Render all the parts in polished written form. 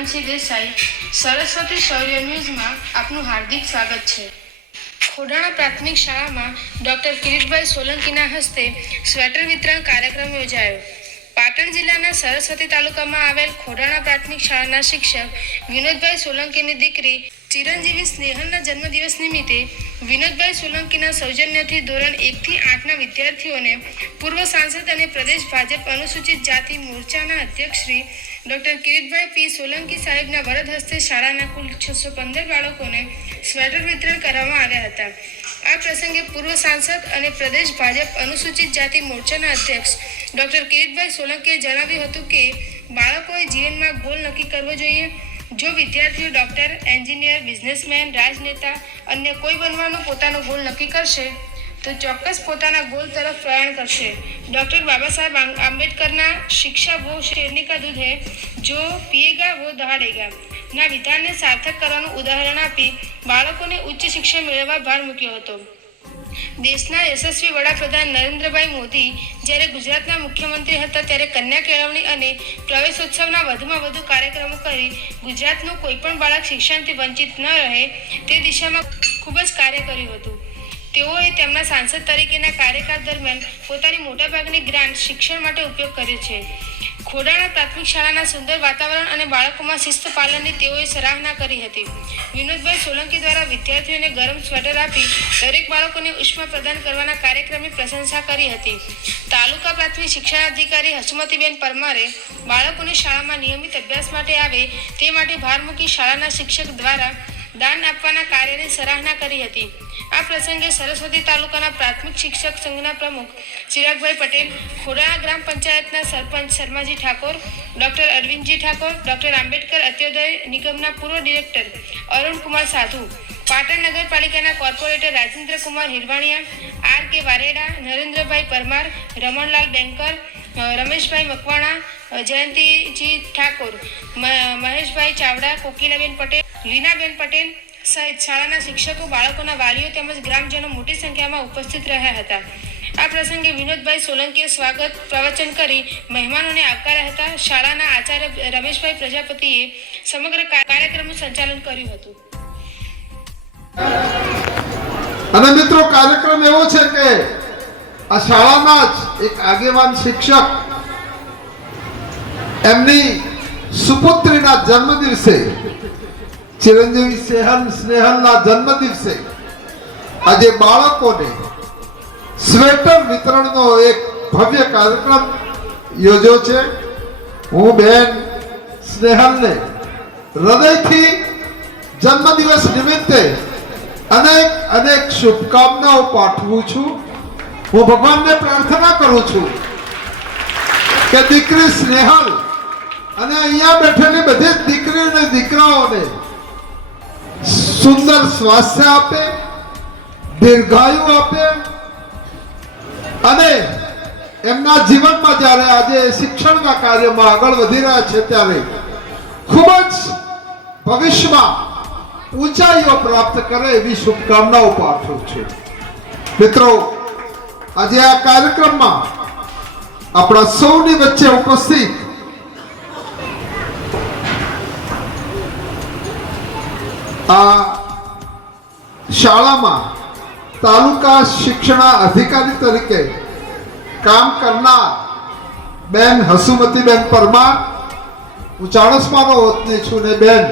માનસી દેસાઈ સરસ્વતી શૌર્ય ન્યૂઝમાં આપનું હાર્દિક સ્વાગત છે। ખોડાણા પ્રાથમિક શાળામાં ડોક્ટર કિરીટભાઈ સોલંકીના હસ્તે સ્વેટર વિતરણ કાર્યક્રમ યોજાયો। પાટણ જિલ્લાના સરસ્વતી તાલુકામાં આવેલ ખોડાણા પ્રાથમિક શાળાના શિક્ષક વિનોદભાઈ સોલંકીની દીકરી ચિરંજીવી સ્નેહલના જન્મદિવસ નિમિત્તે વિનોદભાઈ સોલંકીના સૌજન્યથી ધોરણ 1 થી 8ના વિદ્યાર્થીઓને પૂર્વ સાંસદ અને પ્રદેશ ભાજપ અનુસૂચિત જાતિ મોરચાના અધ્યક્ષ શ્રી ડોક્ટર કિરીટભાઈ પી સોલંકી સાહેબના વરદ હસ્તે શાળાના કુલ 615 બાળકોને સ્વેટર વિતરણ કરવામાં આવ્યા હતા। આ પ્રસંગે પૂર્વ સાંસદ અને પ્રદેશ ભાજપ અનુસૂચિત જાતિ મોરચાના અધ્યક્ષ ડોક્ટર કિરીટભાઈ સોલંકીએ જણાવ્યું હતું કે બાળકોએ જીવનમાં ગોલ નક્કી કરવો જોઈએ। જો વિદ્યાર્થીઓ ડોક્ટર, એન્જિનિયર, બિઝનેસમેન, રાજનેતા અન્ય કોઈ બનવાનો પોતાનો ગોલ નક્કી કરશે તો ચોક્કસ પોતાના ગોલ તરફ પ્રયાણ કરશે। ડૉક્ટર બાબા સાહેબ આંબેડકરના શિક્ષા વો शेरनी का दूध है, जो पिएगा वो दहाड़ेगा ના વિધાનને સાર્થક કરવાનું ઉદાહરણ આપી બાળકોને ઉચ્ચ શિક્ષણ મેળવવા ભાર મૂક્યો હતો। દેશના યશસ્વી વડાપ્રધાન નરેન્દ્રભાઈ મોદી જ્યારે ગુજરાતના મુખ્યમંત્રી હતા ત્યારે કન્યા કેળવણી અને પ્રવેશોત્સવના વધુમાં વધુ કાર્યક્રમો કરી ગુજરાતનું કોઈ પણ બાળક શિક્ષણથી વંચિત ન રહે તે દિશામાં ખૂબ જ કાર્ય કર્યું હતું। તેઓએ તેમના સાંસદ તરીકેના કાર્યકાળ દરમિયાન પોતાની મોટાભાગની ગ્રાન્ટ શિક્ષણ માટે ઉપયોગ કર્યો છે। ખોડાણા પ્રાથમિક શાળાના સુંદર વાતાવરણ અને બાળકોમાં શિસ્ત પાલનની તેઓએ સરાહના કરી હતી। વિનોદભાઈ સોલંકી દ્વારા વિદ્યાર્થીઓને ગરમ સ્વેટર આપી દરેક બાળકોને ઉષ્મા પ્રદાન કરવાના કાર્યક્રમની પ્રશંસા કરી હતી। તાલુકા પ્રાથમિક શિક્ષણાધિકારી હસમતીબેન પરમારે બાળકોને શાળામાં નિયમિત અભ્યાસ માટે આવે તે માટે ભાર મૂકી શાળાના શિક્ષક દ્વારા દાન આપવાના કાર્યની સરાહના કરી હતી। આ પ્રસંગે સરસ્વતી તાલુકાના પ્રાથમિક શિક્ષક સંઘના પ્રમુખ ચિરાગભાઈ પટેલ, ખોડાણા ગ્રામ પંચાયતના સરપંચ શર્માજી ઠાકોર, ડોક્ટર અરવિંદજી ઠાકોર, ડોક્ટર આંબેડકર અંત્યોદય નિગમના પૂર્વ ડિરેક્ટર અરુણકુમાર સાધુ, પાટણ નગરપાલિકાના corporator Rajendrakumar Hirvaniya, R K વારેડા, Narendrabhai Parmar, Ramanlal Banker, Rameshbhai Makwana, Jayantiji Thakor, મહેશભાઈ ચાવડા, કોકિલાબેન પટેલ, લીનાબેન પટેલ સહિત શાળાના શિક્ષકો, બાળકોના વાલીઓ તેમજ ગ્રામજનો મોટી સંખ્યામાં ઉપસ્થિત રહ્યા હતા। આ પ્રસંગે વિનોદભાઈ સોલંકીએ સ્વાગત પ્રવચન કરી મહેમાનોને આવકાર્યા હતા। શાળાના આચાર્ય રમેશભાઈ પ્રજાપતિએ સમગ્ર કાર્યક્રમનું સંચાલન કર્યું હતું। અને મિત્રો, કાર્યક્રમ એવો છે કે આ શાળાના જ એક આગેવાન શિક્ષક એમની સુપુત્રીના જન્મદિવસે, ચિરંજીવી સ્નેહલના જન્મદિવસે આજે બાળકોને સ્વેટર વિતરણનો એક ભવ્ય કાર્યક્રમ યોજ્યો છે। હું બેન સ્નેહલને હૃદયથી જન્મદિવસ નિમિત્તે અનેક અનેક શુભકામનાઓ પાઠવું છું। હું ભગવાનને પ્રાર્થના કરું છું કે દીકરી સ્નેહલ અને અહીંયા બેઠેલી બધી દીકરી અને દીકરાઓને સુંદર સ્વાસ્થ્ય આપે, દીર્ઘાયુ આપે અને એમના જીવનમાં જ્યારે આજે શિક્ષણના કાર્યમાં આગળ વધી રહ્યા છે ત્યારે ખૂબ જ ભવિષ્યમાં ઊંચાઈઓ પ્રાપ્ત કરે એવી શુભકામનાઓ પાઠવું છું। મિત્રો, આજે આ કાર્યક્રમમાં આપણા સૌની વચ્ચે ઉપસ્થિત આ શાળામાં તાલુકા શિક્ષણ અધિકારી તરીકે કામ કરનાર બેન હસુમતીબેન પરમાર, હું ચાણસ્માનો વતની છું ને બેન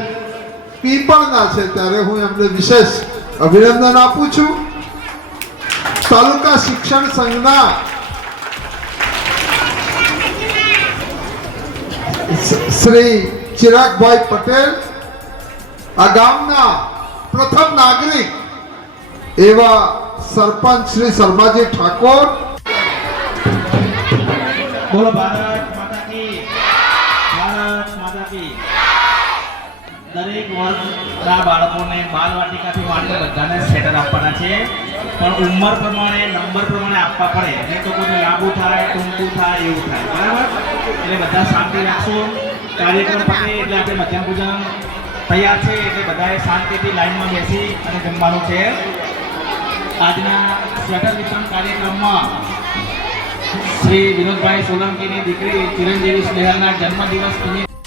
પીપળના છે ત્યારે હું એમને વિશેષ અભિનંદન આપું છું। તાલુકા શિક્ષણ સંઘના શ્રી ચિરાગભાઈ પટેલ, આ ગામના પ્રથમ નાગરિક એવા સરપંચ શ્રી શર્માજી ઠાકોર। બોલો ભારત માતા કી, ભારત માતા કી। દરેક વર્ગના બાળકોને બાલવાટિકાથી માંડીને બધાને સ્વેટર આપવાના છે, પણ ઉંમર પ્રમાણે, નંબર પ્રમાણે આપવા પડે, નહીં તો કોઈને લાંબુ થાય, ટૂંકું થાય, એવું થાય, બરાબર? એટલે બધા શાંતિ રાખશો। કાર્યક્રમ પતે એટલે આપણે મધ્યાહન ભોજન તૈયાર છે એટલે બધાએ શાંતિથી લાઈનમાં બેસી અને જમવાનું છે। આજના સ્વેટર વિતરણ કાર્યક્રમમાં શ્રી વિનોદભાઈ સોલંકીની દીકરી ચિરંજીવી સ્નેહલના જન્મદિવસ નિમિત્તે